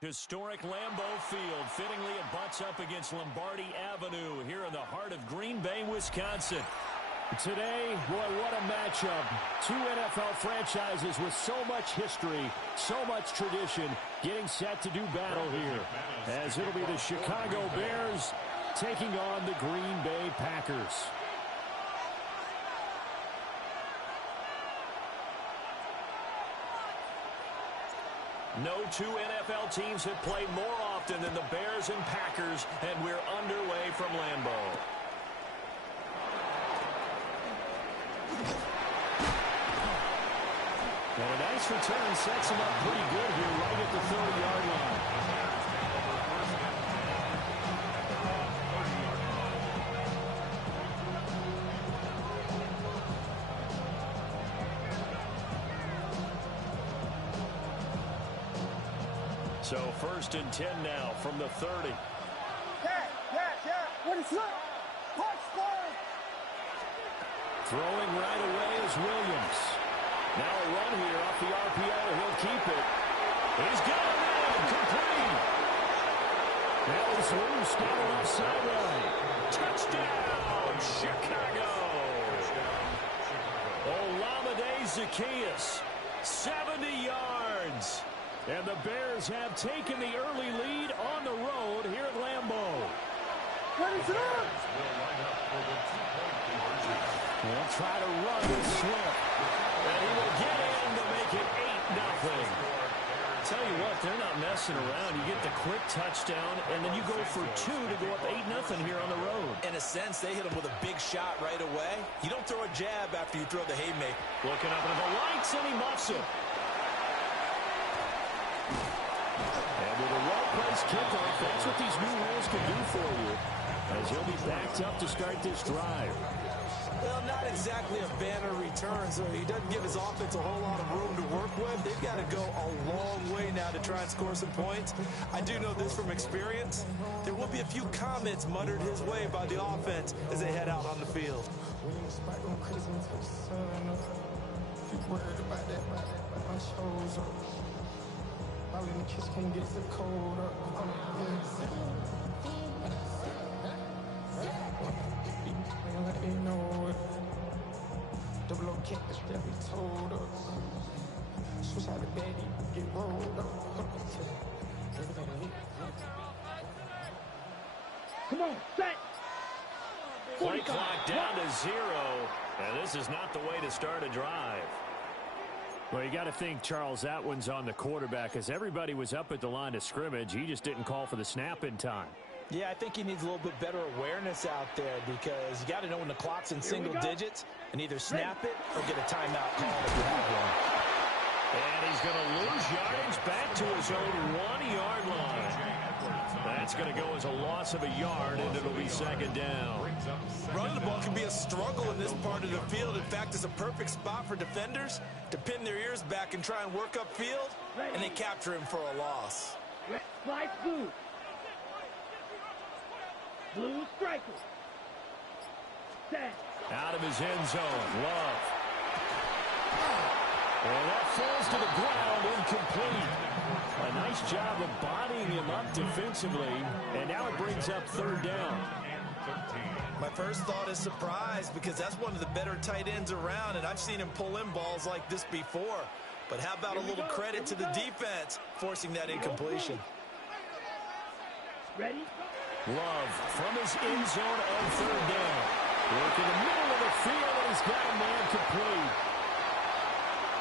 Historic Lambeau Field fittingly it butts up against Lombardi Avenue here in the heart of Green Bay, Wisconsin. Today, boy, what a matchup. Two NFL franchises with so much history, so much tradition, getting set to do battle here. As it'll be the Chicago Bears taking on the Green Bay Packers. No two NFL teams have played more often than the Bears and Packers, and we're underway from Lambeau. And a nice return sets him up pretty good here right at the 30-yard line. So 1st and 10 now from the 30. What is up? Throwing right away is Williams. Now a run here off the RPO. He'll keep it. He's got it in. Complete. Now he's loose down the left sideline. Touchdown, Chicago. Olamide Zaccheaus, 70 yards. And the Bears have taken the early lead on the road here at Lambeau. What is up? He'll try to run and slip. And he will get in to make it 8-0. Tell you what, they're not messing around. You get the quick touchdown, and then you go for two to go up 8-0 here on the road. In a sense, they hit him with a big shot right away. You don't throw a jab after you throw the haymaker. Looking up into the lights, and he muffs it. And with a well-placed kickoff, that's what these new rules can do for you, as he'll be backed up to start this drive. Well, not exactly a banner return, so he doesn't give his offense a whole lot of room to work with. They've got to go a long way now to try and score some points. I do know this from experience. There will be a few comments muttered his way by the offense as they head out on the field. Ballin kiss can't get the cold up. Like they know it. Double O kick is that we told us. Switch out the daddy, get rolled up. Come on, set. Play clock down to 0, and this is not the way to start a drive. Well, you got to think, Charles, that one's on the quarterback, as everybody was up at the line of scrimmage. He just didn't call for the snap in time. Yeah, I think he needs a little bit better awareness out there, because you got to know when the clock's in single digits and either snap it or get a timeout call if you have one. And he's going to lose yardage back to his own 1-yard line. That's going to go as a loss of a yard, and it'll be 2nd down. Running the ball can be a struggle in this part of the field. In fact, it's a perfect spot for defenders to pin their ears back and try and work upfield, and they capture him for a loss. Slide blue. Blue striker. Set. Out of his end zone, Love. And that falls to the ground, incomplete. A nice job of bodying him up defensively, and now it brings up 3rd down. My first thought is surprise, because that's one of the better tight ends around, and I've seen him pull in balls like this before. But how about a little credit to the defense forcing that incompletion? Ready? Love from his end zone on 3rd down. Work in the middle of the field, and he's got a man complete.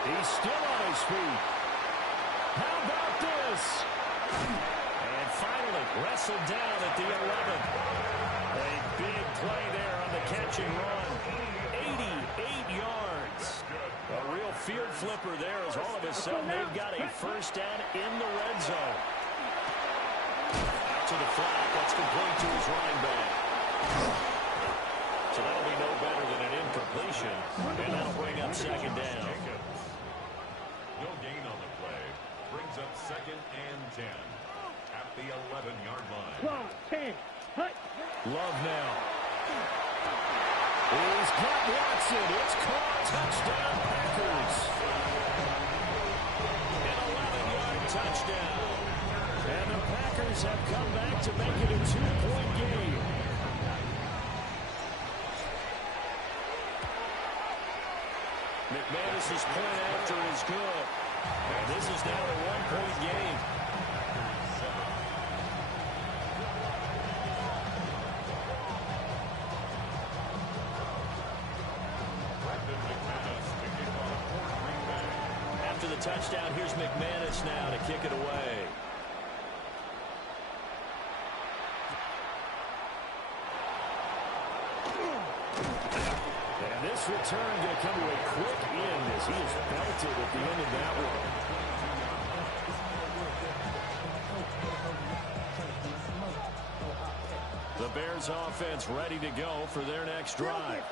He's still on his feet. How about this? And finally wrestled down at the 11. A big play there on the catch and run. 88 yards. A real field flipper there, as all of a sudden they've got a 1st down in the red zone. Out to the flat. That's complete to his running back. So that'll be no better than an incompletion. And that'll bring up 2nd down. No gain on the play. Brings up 2nd and 10 at the 11-yard line. 10. Hut. Love now. He's got Watson. It's caught. Touchdown, Packers. An 11-yard touchdown. Bears have come back to make it a 2-point game. McManus's point after is good. And this is now a 1-point game. After the touchdown, here's McManus now to kick it away. And this return going to come to a quick end as he is belted at the end of that one. The Bears offense ready to go for their next drive.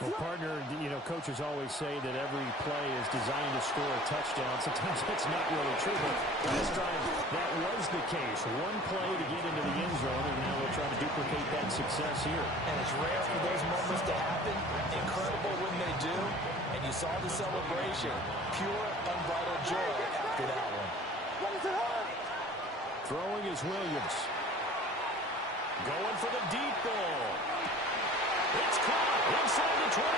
Well, partner, coaches always say that every play is designed to score a touchdown. Sometimes that's not really true, but last drive, that was the case. One play to get into the end zone, and now they'll try to duplicate that success here. And it's rare for those moments to happen. Incredible when they do. And you saw the celebration. Pure, unbridled joy after that one. Throwing is Williams. Going for the deep ball. It's caught inside the 25.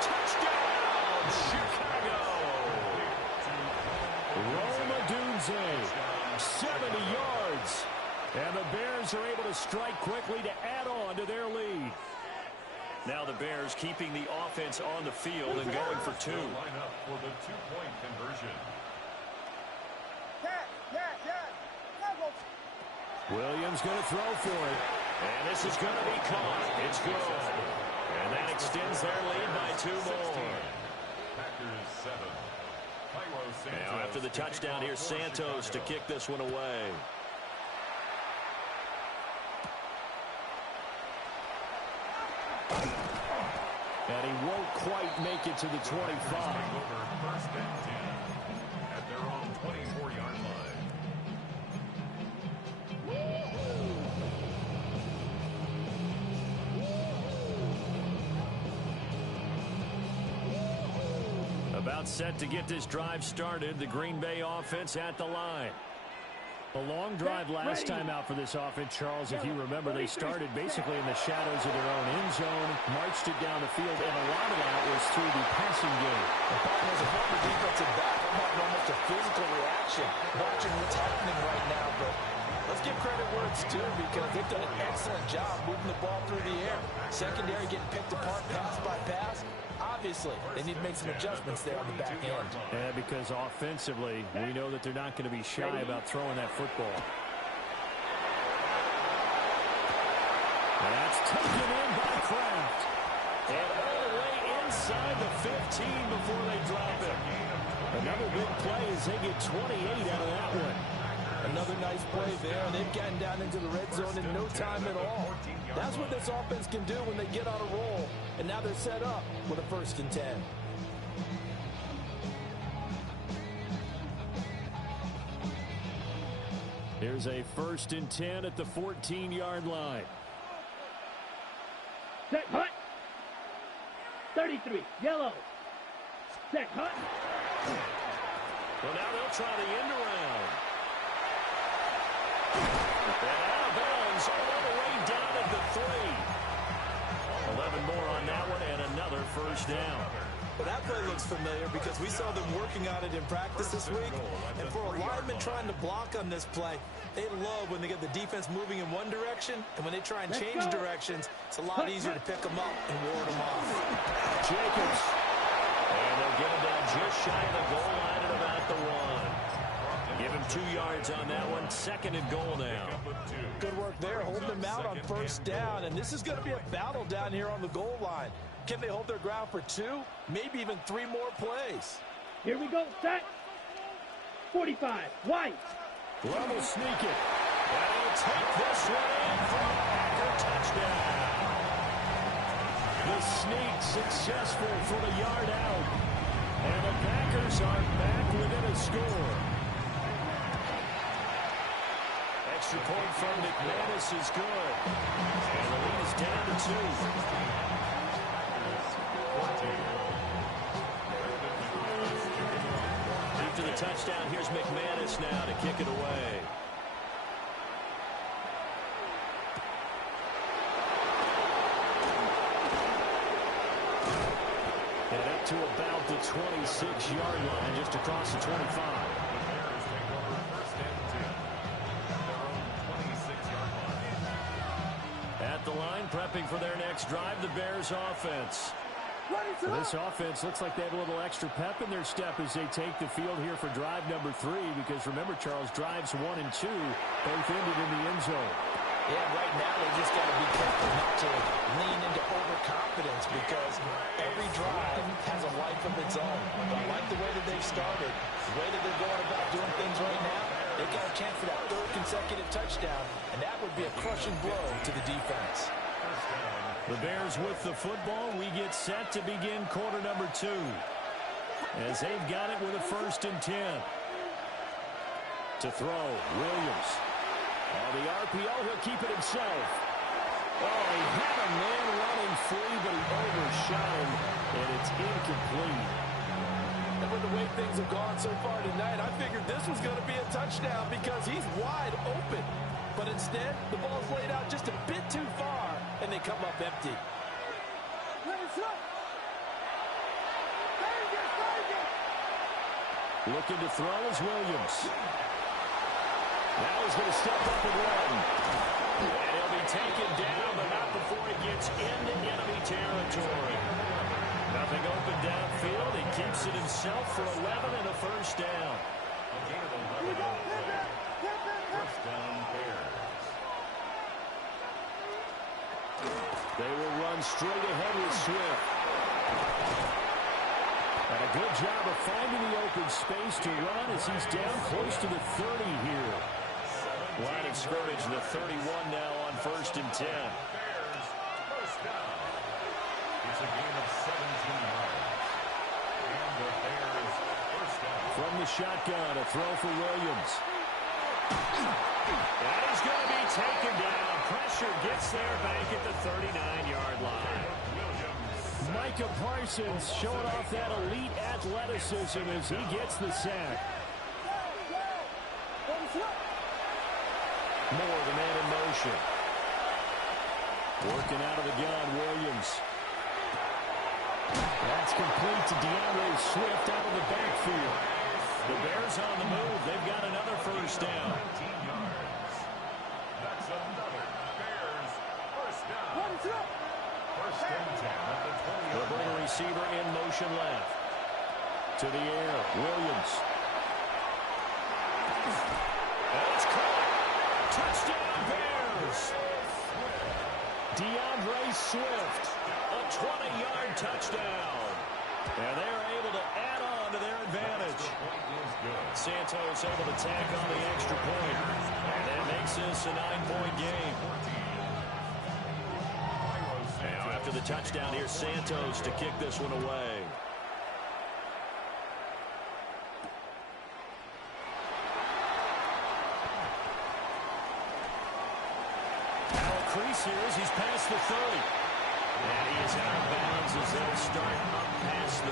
Touchdown, Chicago. Roma Dunze, 70 yards. And the Bears are able to strike quickly to add on to their lead. Now the Bears keeping the offense on the field and going for two. Line up for the two-point conversion. Williams going to throw for it. And this is going to be caught. It's good. And that extends their lead by 2 more. Packers 7. Now after the touchdown, here's Santos to kick this one away. And he won't quite make it to the 25. First and 10 at their own 24-yard line. About set to get this drive started. The Green Bay offense at the line. A long drive last time out for this offense, Charles. If you remember, they started basically in the shadows of their own end zone, marched it down the field, and a lot of that was through the passing game. As a former defensive back, I'm having almost a physical reaction watching what's happening right now. But let's give credit where it's due because they've done an excellent job moving the ball through the air. Secondary getting picked apart pass by pass. Obviously, they need to make some adjustments there on the back end. Yeah, because offensively, we know that they're not going to be shy about throwing that football. That's taken in by Kraft. And all the way inside the 15 before they drop it. Another big play as they get 28 out of that one. Another nice play there. They've gotten down into the red zone in no time at all. That's what this offense can do when they get on a roll. And now they're set up with a 1st and 10. Here's a 1st and 10 at the 14-yard line. Set, hut. 33, yellow. Set, hut. Well, now they'll try the end around. And out of bounds all the way down at the 3. 11 more on that one and another 1st down. Well, that play looks familiar because we saw them working on it in practice this week. And for a lineman trying to block on this play, they love when they get the defense moving in one direction. And when they try and change directions, it's a lot easier to pick them up and ward them off. Jacobs. And they'll get him down just shy of the goal line at about the 1. Give him 2 yards on that one. 2nd and goal now. Good work there, holding them out on 1st down. And this is going to be a battle down here on the goal line. Can they hold their ground for 2, maybe even 3 more plays? Here we go, set. 45, White. Love will sneak it. And he'll take this one in for a Packer touchdown. The sneak successful for the yard out. And the Packers are back within a score. Extra point from McManus is good. And the lead is down to 2. After the touchdown. touchdown. Here's McManus now to kick it away. And up to about the 26-yard line, just across the 25. At the line, prepping for their next drive, the Bears offense. This offense looks like they have a little extra pep in their step as they take the field here for drive number 3, because remember, Charles, drives 1 and 2 both ended in the end zone. Yeah, right now they just got to be careful not to lean into overconfidence, because every drive has a life of its own. But I like the way that they've started, the way that they're going about doing things right now. They've got a chance for that 3rd consecutive touchdown, and that would be a crushing blow to the defense. The Bears with the football. We get set to begin quarter number 2, as they've got it with a 1st and 10. To throw, Williams. On the RPO, he'll keep it himself. Oh, he had a man running free, but he overshot him, and it's incomplete. And with the way things have gone so far tonight, I figured this was going to be a touchdown because he's wide open. But instead, the ball's laid out just a bit too far, and they come up empty. Looking to throw is Williams. Now he's going to step up and run. And he'll be taken down, but not before he gets into enemy territory. Nothing open downfield. He keeps it himself for 11 and a 1st down. A gain of 11 on the play. 1st down, Bears. They will run straight ahead with Swift. And a good job of finding the open space to run as he's down close to the 30 here. Line of scrimmage, the 31 now on 1st and 10. Bears, 1st down. It's a gain of 17 yards. And the Bears, 1st down. From the shotgun, a throw for Williams. And he's going to be taken down. Pressure gets there back at the 39-yard line. Micah Parsons showing off that elite athleticism as he gets the sack. Moore, the man in motion. Working out of the gun, Williams. That's complete to DeAndre Swift out of the backfield. The Bears on the move. They've got another 1st down. 19 yards. That's another Bears 1st down. 1st and 10 at the 20. They'll bring a receiver in motion left. To the air, Williams. And it's caught. Touchdown, Bears. DeAndre Swift, a 20-yard touchdown. And they're able to add on to their advantage. Santos able to tack on the extra point. And that makes this a 9-point game. Now after the touchdown, here's Santos to kick this one away. Crease here as he's past the 30. And he is out of bounds as they'll start up past the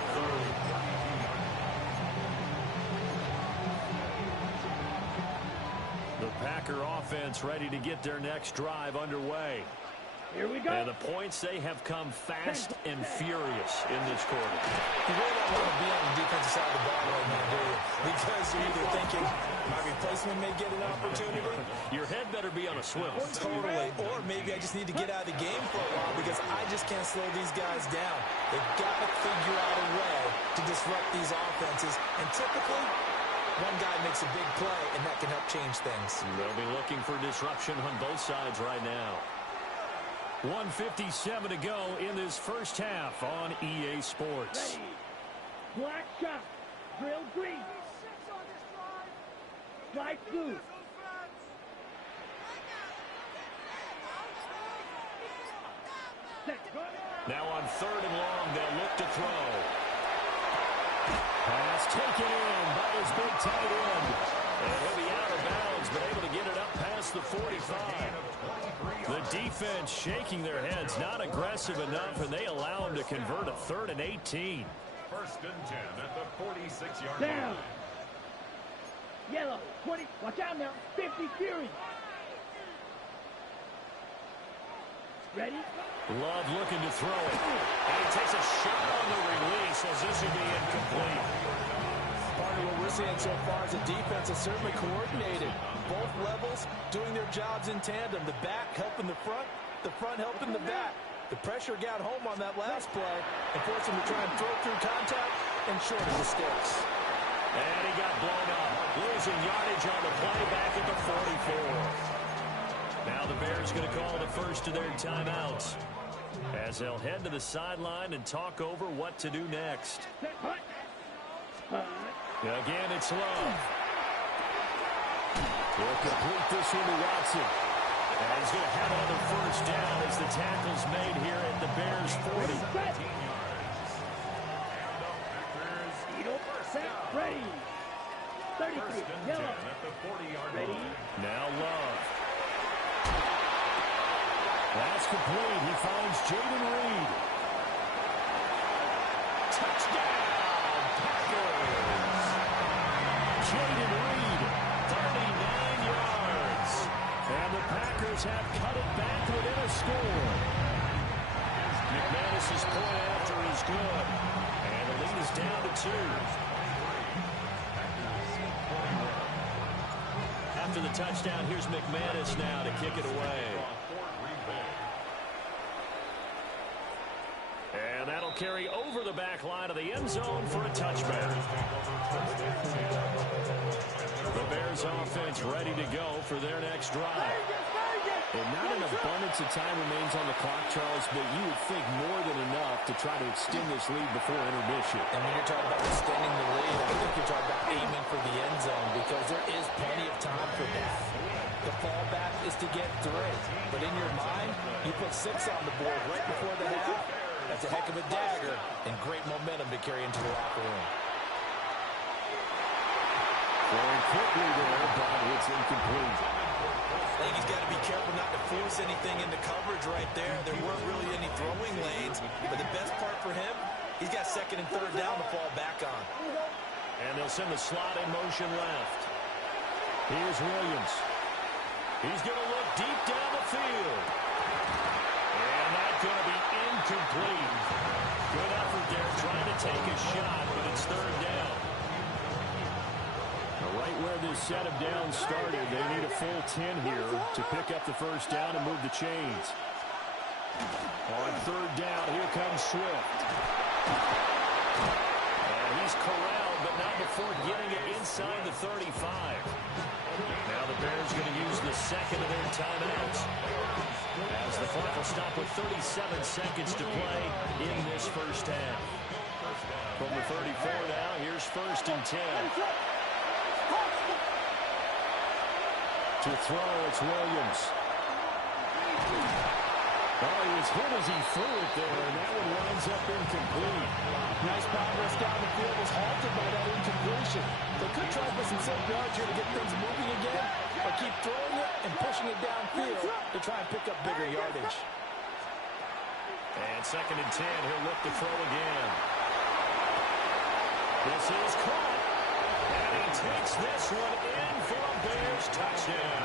30. The Packer offense ready to get their next drive underway. Here we go. And the points, they have come fast and furious in this quarter. You really don't want to be on the defensive side of the ball right now, do you? Because you're either thinking my replacement may get an opportunity. Your head better be on a swivel. Totally. Or maybe I just need to get out of the game for a while because I just can't slow these guys down. They've got to figure out a way to disrupt these offenses. And typically, one guy makes a big play, and that can help change things. They'll be looking for disruption on both sides right now. 1:57 to go in this 1st half on EA Sports. Ready. Black shot. Drill green. Slide blue. Now on 3rd and long, they'll look to throw. Pass taken in by his big tight end. And he'll be out of bounds, but able to get it up past the 45. The defense shaking their heads, not aggressive enough, and they allow him to convert a 3rd and 18. 1st and 10 at the 46-yard Down. line. Yellow. 20. Watch out now. 50 Fury. Ready? Love looking to throw it. And he takes a shot on the release as this will be incomplete. Part of what we're seeing so far is the defense is certainly coordinated. Both levels doing their jobs in tandem. The back helping the front helping the back. The pressure got home on that last play and forced him to try and throw through contact and short of the sticks. And he got blown up. Losing yardage on the play back at the 44. Now the Bears going to call the first of their timeouts as they'll head to the sideline and talk over what to do next. Again, it's Love. He'll complete this one to Watson. And he's going to have another first down as the tackle's made here at the Bears 40. Ready. 33. Yellow. Ready. Now Love. That's complete. He finds Jaden Reed. Touchdown, Packers. Jaden Reed, 39 yards. And the Packers have cut it back within a score. McManus's point after is good. And the lead is down to 2. After the touchdown, here's McManus now to kick it away. And that'll carry over the back line of the end zone for a touchback. The Bears offense ready to go for their next drive. And not an abundance of time remains on the clock, Charles, but you would think more than enough to try to extend this lead before intermission. And when you're talking about extending the lead, I think you're talking about aiming for the end zone because there is plenty of time for that. The fallback is to get 3. But in your mind, you put 6 on the board right before the half. That's a heck of a dagger and great momentum to carry into the locker room. Going quickly there, but it's incomplete. I think he's got to be careful not to force anything into coverage right there. There weren't really any throwing lanes, but the best part for him, he's got 2nd and 3rd down to fall back on. And they'll send the slot in motion left. Here's Williams. He's going to look deep down the field. And that's going to be incomplete. Good effort there trying to take a shot, but it's 3rd down. Right where this set of downs started, they need a full 10 here to pick up the first down and move the chains. On 3rd down, here comes Swift. And he's corralled, but not before getting it inside the 35. Now the Bears going to use the 2nd of their timeouts as the clock will stop with 37 seconds to play in this first half. From the 34 now, here's 1st and 10. To throw, it's Williams. Oh, he was hit as he threw it there, and that one winds up incomplete. Nice progress down the field was halted by that incompletion. They could try for some safe yards here to get things moving again, or keep throwing it and pushing it downfield to try and pick up bigger yardage. And 2nd and 10, he'll look to throw again. This is caught. And he takes this one in for a Bears touchdown.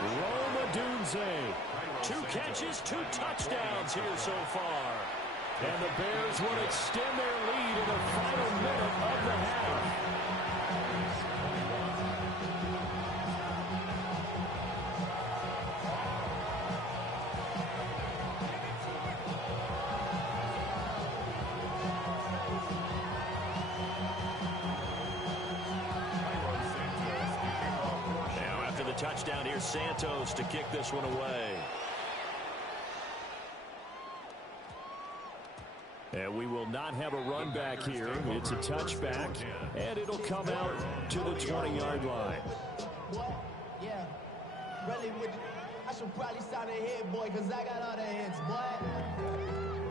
Roma Dunze. 2 catches, 2 touchdowns here so far. And the Bears will extend their lead in the final minute of the half. Touchdown here, Santos to kick this one away. And we will not have a run back here. It's a touchback, and it'll come out to the 20-yard line. What? Yeah. Really, I should probably sign a hit, boy, because I got all the hits, boy.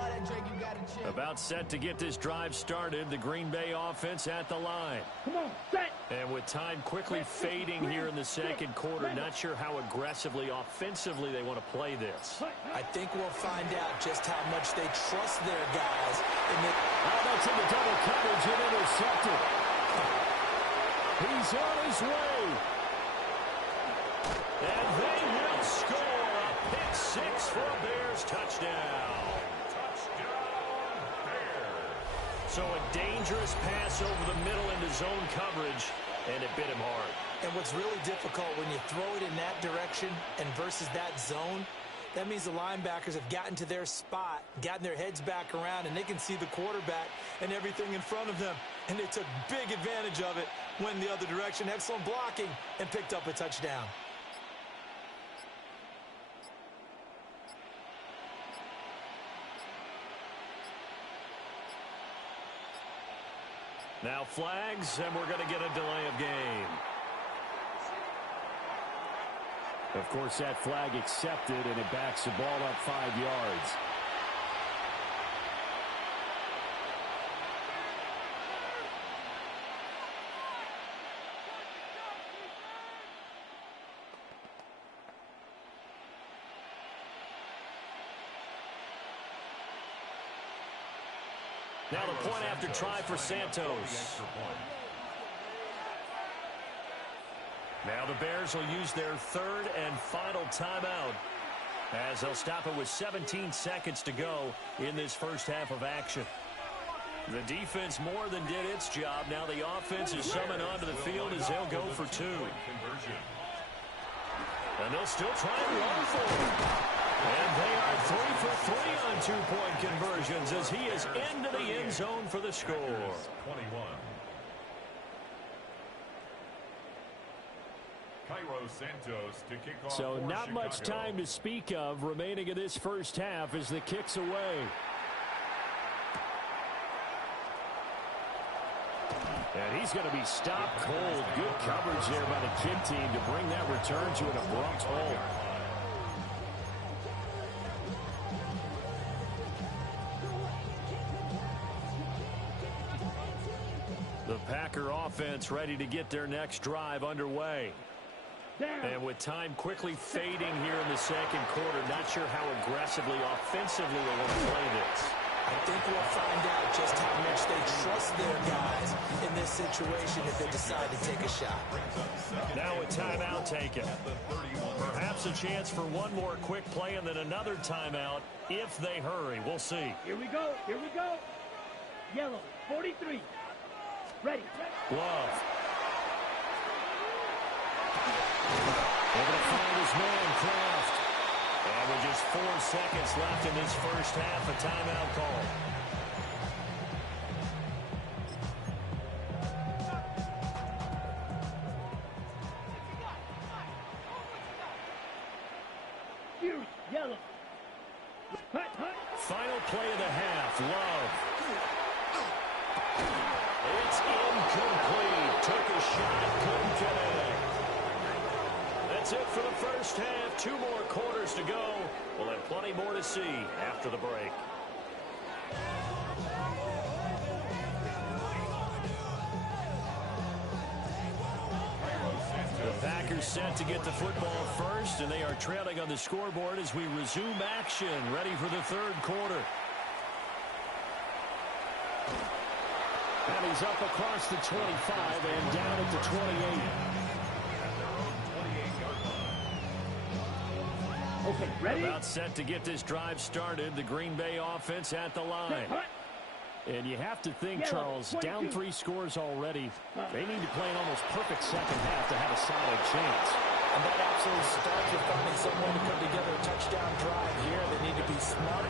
All that drink you got to chill. About set to get this drive started, the Green Bay offense at the line. Come on, set. And with time quickly fading here in the 2nd quarter, not sure how aggressively, offensively they want to play this. I think we'll find out just how much they trust their guys. That's in the double coverage and intercepted. He's on his way. And they will score a pick six for a Bears touchdown. Touchdown, Bears. So a dangerous pass over the middle into zone coverage, and it bit him hard. And what's really difficult when you throw it in that direction and versus that zone, that means the linebackers have gotten to their spot, gotten their heads back around, and they can see the quarterback and everything in front of them. And they took big advantage of it, went the other direction, excellent blocking, and picked up a touchdown. Now flags, and we're going to get a delay of game. Of course, that flag accepted, and it backs the ball up 5 yards. Now the point after try for Santos. Now the Bears will use their third and final timeout as they'll stop it with 17 seconds to go in this first half of action. The defense more than did its job. Now the offense is summoned onto the field as they'll go for two. And they'll still try and run for it. And they are 3 for 3 on two-point conversions as he is into the end zone for the score. 21. Cairo Santos to kick off. So not Chicago. much time to speak of remaining in this first half as the kick's away. And he's going to be stopped cold. Good coverage there by the kid team to bring that return to an abrupt halt. The Packer offense ready to get their next drive underway. And with time quickly fading here in the second quarter, not sure how aggressively, offensively they want to play this. I think we'll find out just how much they trust their guys in this situation if they decide to take a shot. Now a timeout taken. Perhaps a chance for one more quick play and then another timeout if they hurry. We'll see. Here we go. Here we go. Yellow, 43. Ready. Love. Able to find his man, Kraft. And with just 4 seconds left in this first half, a timeout call. Fury, yellow. Hut, hut. Final play of the half, Love. It's incomplete. Took a shot, couldn't connect. That's it for the first half. 2 more quarters to go. We'll have plenty more to see after the break. The Packers set to get the football first, and they are trailing on the scoreboard as we resume action, ready for the third quarter. And he's up across the 25 and down at the 28. Okay, ready? About set to get this drive started. The Green Bay offense at the line. And you have to think, Charles, down 3 scores already. They need to play an almost perfect second half to have a solid chance. And that absolutely starts with finding someone to come together a touchdown drive here. They need to be smart,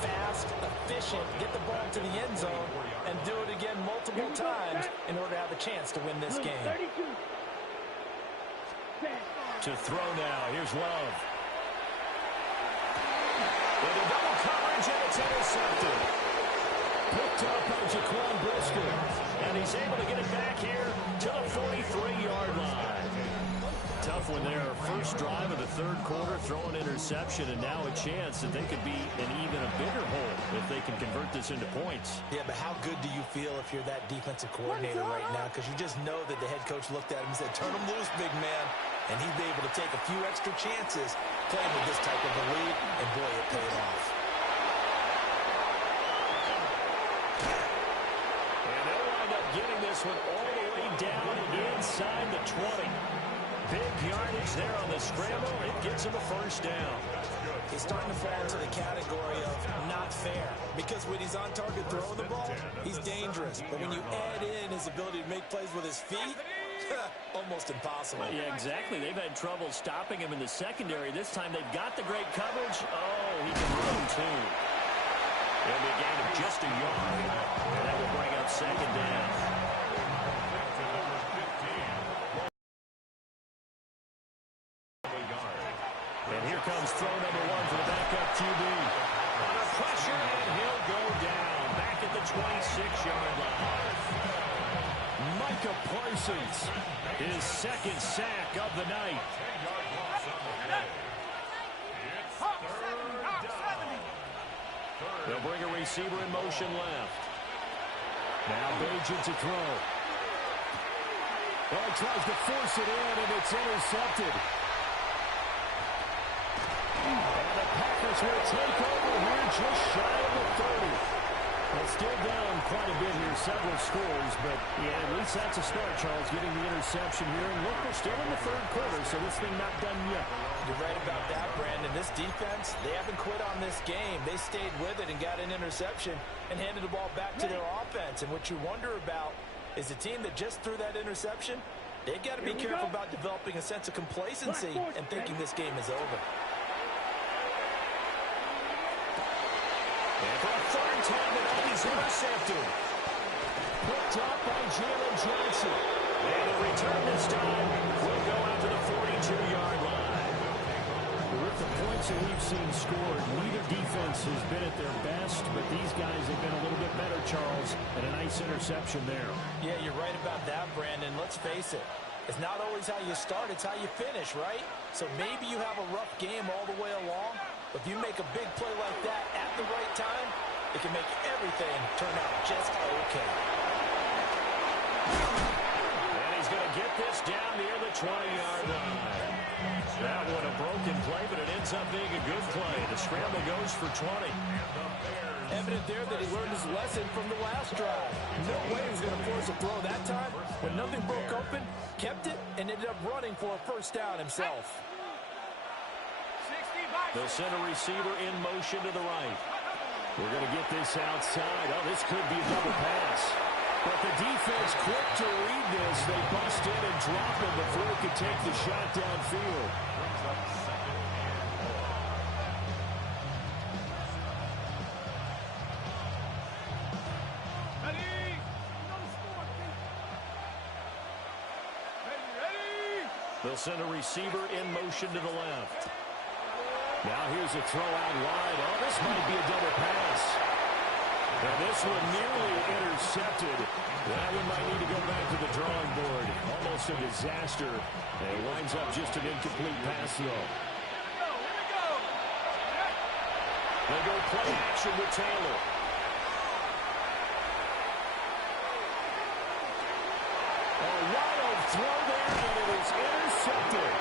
fast, efficient, get the ball to the end zone, and do it again multiple times in order to have a chance to win this game. 32. To throw now. Here's Love. Into double coverage, and it's intercepted. Picked up by Jaquan Brisker. And he's able to get it back here to the 43-yard line. Tough one there. First drive of the third quarter, throwing interception, and now a chance that they could be in even a bigger hole if they can convert this into points. Yeah, but how good do you feel if you're that defensive coordinator right now? Because you just know that the head coach looked at him and said, turn him loose, big man. And he'd be able to take a few extra chances playing with this type of a lead, and boy, it paid off. And they'll wind up getting this one all the way down inside the 20. Big yardage there on the scramble. It gets him a first down. He's starting to fall into the category of not fair. Because when he's on target throwing the ball, he's dangerous. But when you add in his ability to make plays with his feet, almost impossible. Yeah, exactly. They've had trouble stopping him in the secondary. This time they've got the great coverage. Oh, he can run too. It'll be a gain of just a yard. And that will bring up second down. And here comes throw number one for the backup QB. Under pressure, and he'll go down. Back at the 26-yard line. Micah Parsons, his second sack of the night. They'll bring a receiver in motion left. Now Bajan to throw. Oh, he tries to force it in, and it's intercepted. And the Packers will take over here just shy of the 30. Well, still down quite a bit here, several scores, but yeah, at least that's a start, Charles, getting the interception here. And look, we're still in the third quarter, so this thing not done yet. You're right about that, Brandon. This defense, they haven't quit on this game. They stayed with it and got an interception and handed the ball back to their offense. And what you wonder about is the team that just threw that interception, they've got to be careful about developing a sense of complacency and thinking this game is over. And for a third time tonight, he's intercepted. Picked up by Jalen Johnson. And the return this time will go out to the 42-yard line. With the points that we've seen scored, neither defense has been at their best, but these guys have been a little bit better, Charles, and a nice interception there. Yeah, you're right about that, Brandon. Let's face it. It's not always how you start, it's how you finish, right? So maybe you have a rough game all the way along, but if you make a big play like that at the right time, it can make everything turn out just okay. And he's going to get this down near the 20-yard line. That one a broken play, but it ends up being a good play. The scramble goes for 20. Evident there that he learned his lesson from the last drive. No way he was going to force a throw that time. When nothing broke open, kept it, and ended up running for a first down himself. They'll send a receiver in motion to the right. We're going to get this outside. Oh, this could be a double pass. But the defense quick to read this. They bust in and drop him before he could take the shot downfield. They'll send a receiver in motion to the left. Now here's a throw out wide. Oh, this might be a double pass. And this one nearly intercepted. That one might need to go back to the drawing board. Almost a disaster. And it winds up just an incomplete pass, though. They go play action with Taylor. A wild throw there, and it is intercepted.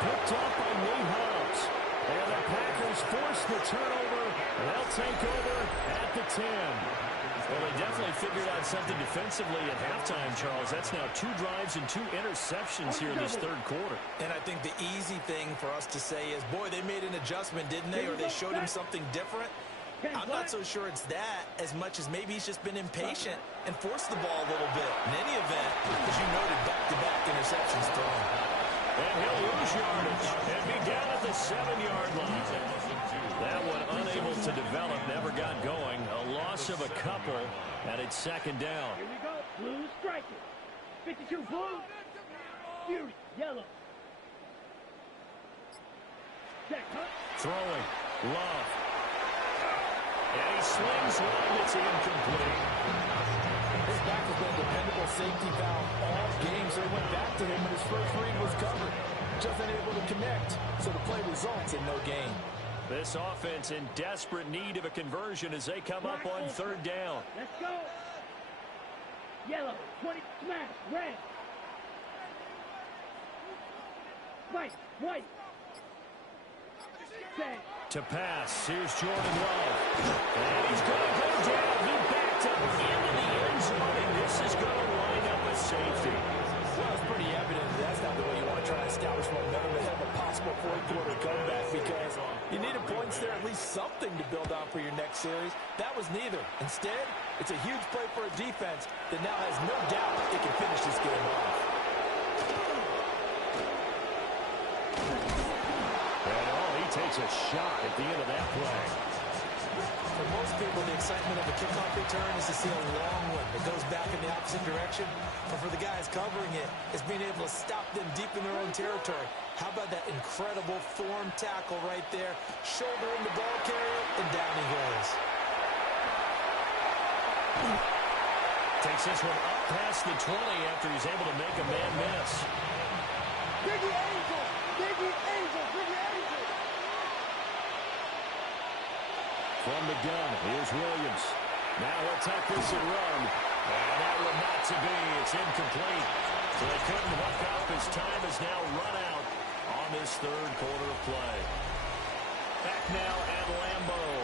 Picked up by Nate Hobbs. And the Packers force the turnover. They'll take over at the 10. Well, they definitely figured out something defensively at halftime, Charles. That's now 2 drives and 2 interceptions here in this third quarter. And I think the easy thing for us to say is, boy, they made an adjustment, didn't they? Or they showed him something different. I'm not so sure it's that as much as maybe he's just been impatient and forced the ball a little bit. In any event, as you noted, back-to-back interceptions thrown. And he'll lose yardage and be down at the 7-yard line. That one unable to develop, never got going. A loss of a couple, and it's second down. Here we go. Blue striker. 52 blue. Fury yellow. Check, huh? Throwing. Love. And he slings one that's incomplete. His back has been a dependable safety valve all game, so he went back to him when his first read was covered. Just unable to connect, so the play results in no gain. This offense in desperate need of a conversion as they come up on third down. Let's go. Yellow. 20. Smash. Red. White. Set. To pass. Here's Jordan Love. And he's going to go down. He backed up into the end zone, and this is going to wind up a safety. establish momentum ahead of a possible fourth-quarter comeback because you needed points there, at least something to build on for your next series. That was neither. Instead, it's a huge play for a defense that now has no doubt it can finish this game off. And he takes a shot at the end of that play. For most people, the excitement of a kickoff return is to see a long one that goes back in the opposite direction. But for the guys covering it, it's being able to stop them deep in their own territory. How about that incredible form tackle right there? Shoulder in the ball carrier, and down he goes. Takes this one up past the 20 after he's able to make a man miss. Biggie Angel! Biggie Angel! Biggie Angel! From the gun, here's Williams. Now he'll tuck this and run. And that one not to be. It's incomplete. So they couldn't hook up. His time is now run out on this third quarter of play. Back now at Lambeau.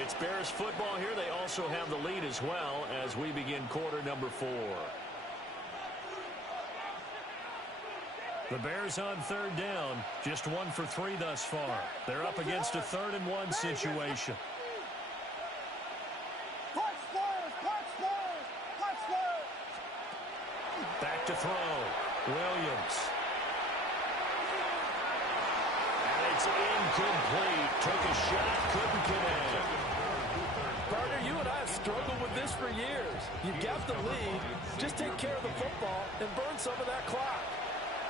It's Bears football here. They also have the lead as well as we begin quarter number 4. The Bears on third down, just 1 for 3 thus far. They're up against a 3rd and 1 situation. Back to throw. Williams. And it's incomplete. Took a shot, couldn't connect. Partner, you and I have struggled with this for years. You've got the lead. Just take care of the football and burn some of that clock.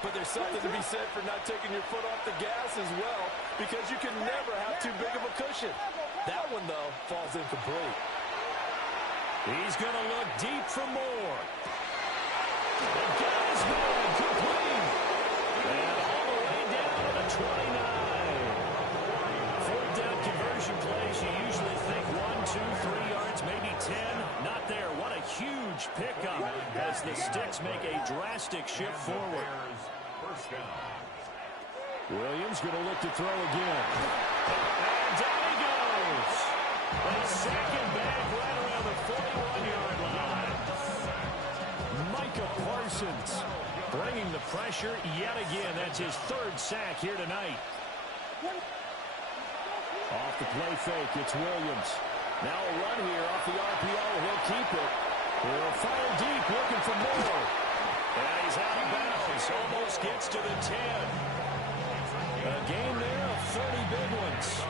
But there's something to be said for not taking your foot off the gas as well, because you can never have too big of a cushion. That one, though, falls incomplete. He's going to look deep for more. The guy is going complete. And all the way down to the 29. Fourth down conversion plays, you usually think 1, 2, 3 yards, maybe 10. Not there. What a huge pickup as the Sticks make a drastic shift forward. Williams going to look to throw again. And down he goes. A second back right around the 41-yard line. Micah Parsons bringing the pressure yet again. That's his 3rd sack here tonight. Off the play fake, it's Williams. Now a run here off the RPO. He'll keep it. He'll fire deep, looking for more. And he's out of bounds. Almost gets to the 10. A game there of 30 big ones.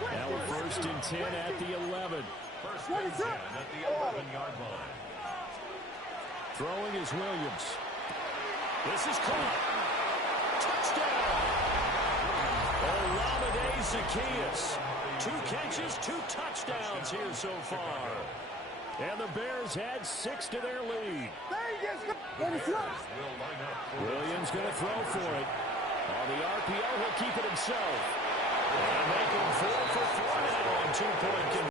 Now we're 1st and 10 at the 11. First and 10 at the 11-yard line. Throwing is Williams. This is caught. Touchdown. Olamide Zaccheaus. 2 catches, 2 touchdowns here so far. And the Bears add 6 to their lead. Williams going to throw for it. On the RPO, he'll keep it himself. And make him 4 for 4 now on 2-point conversion.